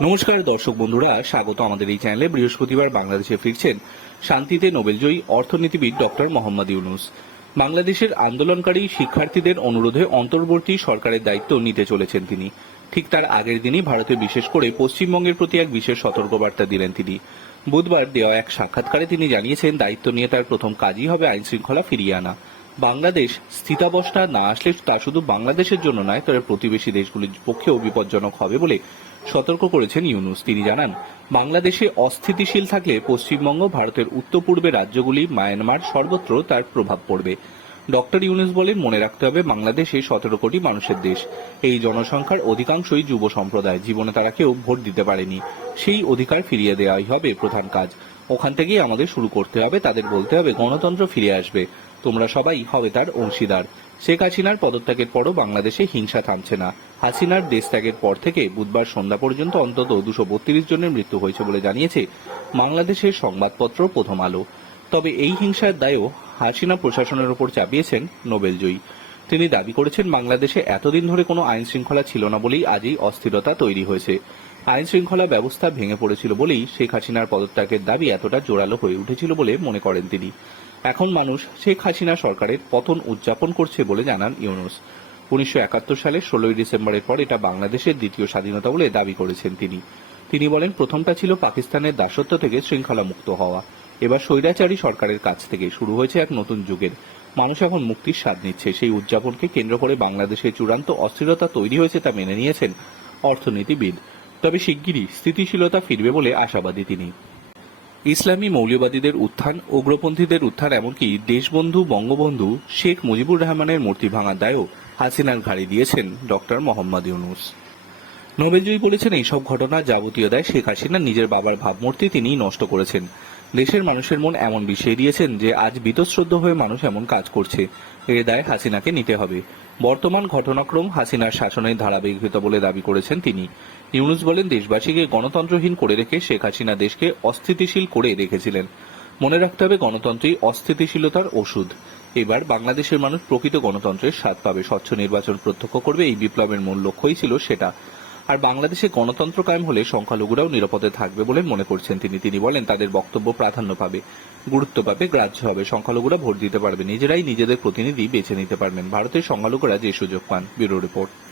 নমস্কার দর্শক বন্ধুরা, স্বাগত আমাদের এই চ্যানেলে। বৃহস্পতিবার বাংলাদেশে ফিরছেন শান্তিতে নোবেলজয়ী অর্থনীতিবিদ ডক্টর মোহাম্মদ ইউনুস। বাংলাদেশের আন্দোলনকারী শিক্ষার্থীদের অনুরোধে অন্তর্বর্তী সরকারের দায়িত্ব নিতে চলেছেন তিনি। ঠিক তার আগের দিনই ভারতে বিশেষ করে পশ্চিমবঙ্গের প্রতি এক বিশেষ সতর্কবার্তা দিলেন তিনি। বুধবার দেওয়া এক সাক্ষাৎকারে তিনি জানিয়েছেন, দায়িত্ব নিয়ে তার প্রথম কাজই হবে আইন শৃঙ্খলা ফিরিয়ে আনা। বাংলাদেশ স্থিতাবস্থা না আসলে তা শুধু বাংলাদেশের জন্য নয়, তবে প্রতিবেশী দেশগুলির পক্ষেও বিপজ্জনক হবে বলে সতর্ক করেছেন ইউনুস। তিনি জানান, বাংলাদেশে অস্থিতিশীল থাকলে পশ্চিমবঙ্গ, ভারতের উত্তর পূর্বে রাজ্যগুলি মায়ানমার সর্বত্র তার প্রভাব পড়বে। ডক্টর ইউনুস বলেন, মনে রাখতে হবে বাংলাদেশে সতেরো কোটি মানুষের দেশ। এই জনসংখ্যার অধিকাংশই যুব সম্প্রদায়, জীবনে তারা কেউ ভোট দিতে পারেনি। সেই অধিকার ফিরিয়ে দেওয়াই হবে প্রধান কাজ। ওখান থেকেই আমাদের শুরু করতে হবে, তাদের বলতে হবে গণতন্ত্র ফিরে আসবে। তোমরা সবাই হবে তার অংশীদার। শেখ হাসিনার পদত্যাগের পরও বাংলাদেশে হিংসা থামছে না। হাসিনার দেশ ত্যাগের পর থেকে বুধবার সন্ধ্যা পর্যন্ত অন্তত দুশো বত্রিশ জনের মৃত্যু হয়েছে বলে জানিয়েছে বাংলাদেশের সংবাদপত্র প্রথম আলো। তবে এই হিংসার দায়ও হাসিনা প্রশাসনের উপর চাপিয়েছেন নোবেলজয়ী তিনি দাবি করেছেন, বাংলাদেশে এতদিন ধরে কোনো আইন শৃঙ্খলা ছিল না বলেই আজই অস্থিরতা তৈরি হয়েছে। আইন শৃঙ্খলা ব্যবস্থা ভেঙে পড়েছিল বলেই শেখ হাসিনার পদত্যাগের দাবি এতটা জোরালো হয়ে উঠেছিল বলে মনে করেন তিনি। এখন মানুষ শেখ হাসিনা সরকারের পতন উদযাপন করছে বলে জানান ইউনুস। উনিশশো একাত্তর সালের ষোলোই ডিসেম্বরের পর এটা বাংলাদেশের দ্বিতীয় স্বাধীনতা বলে দাবি করেছেন তিনি। তিনি বলেন, প্রথমটা ছিল পাকিস্তানের দাসত্ব থেকে শৃঙ্খলা মুক্ত হওয়া। এবার স্বৈরাচারী সরকারের কাছ থেকে শুরু হয়েছে এক নতুন যুগের। মানুষ এখন মুক্তির স্বাদ নিচ্ছে। সেই উদযাপনকে কেন্দ্র করে বাংলাদেশে চূড়ান্ত অস্থিরতা তৈরি হয়েছে তা মেনে নিয়েছেন অর্থনীতিবিদ তবে শিগগিরই স্থিতিশীলতা ফিরবে বলে আশাবাদী তিনি। ইসলামী মৌলবাদীদের উত্থান, উগ্রপন্থীদের উত্থান, এমনকি দেশবন্ধু, বঙ্গবন্ধু, শেখ মুজিবুর রহমানের মূর্তি ভাঙার দায়ও হাসিনার ঘাড়ি দিয়েছেন ডক্টর মোহাম্মদ ইউনুস। নোবেলজয়ী বলেছেন, এইসব ঘটনা যাবতীয় দায় শেখ হাসিনা নিজের বাবার ভাবমূর্তি তিনিই নষ্ট করেছেন। দেশের মানুষের মন এমন বিষিয়ে দিয়েছেন যে আজ বীতশ্রদ্ধ হয়ে মানুষ এমন কাজ করছে। এর দায় হাসিনাকে নিতে হবে। বর্তমান ঘটনাক্রম হাসিনার শাসনের ধারাবাহিকতা বলে দাবি করেছেন তিনি। ইউনুস বলেন, দেশবাসীকে গণতন্ত্রহীন করে রেখে শেখ হাসিনা দেশকে অস্থিতিশীল করে রেখেছিলেন। মনে রাখতে হবে, গণতন্ত্রই অস্থিতিশীলতার ওষুধ। এবার বাংলাদেশের মানুষ প্রকৃত গণতন্ত্রের স্বাদ পাবে। স্বচ্ছ নির্বাচন প্রত্যক্ষ করবে, এই বিপ্লবের মূল লক্ষ্যই ছিল সেটা। আর বাংলাদেশে গণতন্ত্র কায়েম হলে সংখ্যালঘুরাও নিরাপদে থাকবে বলে মনে করছেন তিনি। তিনি বলেন, তাদের বক্তব্য প্রাধান্য পাবে, গুরুত্ব পাবে, গ্রাহ্য হবে। সংখ্যালঘুরা ভোট দিতে পারবে, নিজেরাই নিজেদের প্রতিনিধি বেছে নিতে পারবেন। ভারতের সংখ্যালঘুরা যে সুযোগ পান। Bureau report.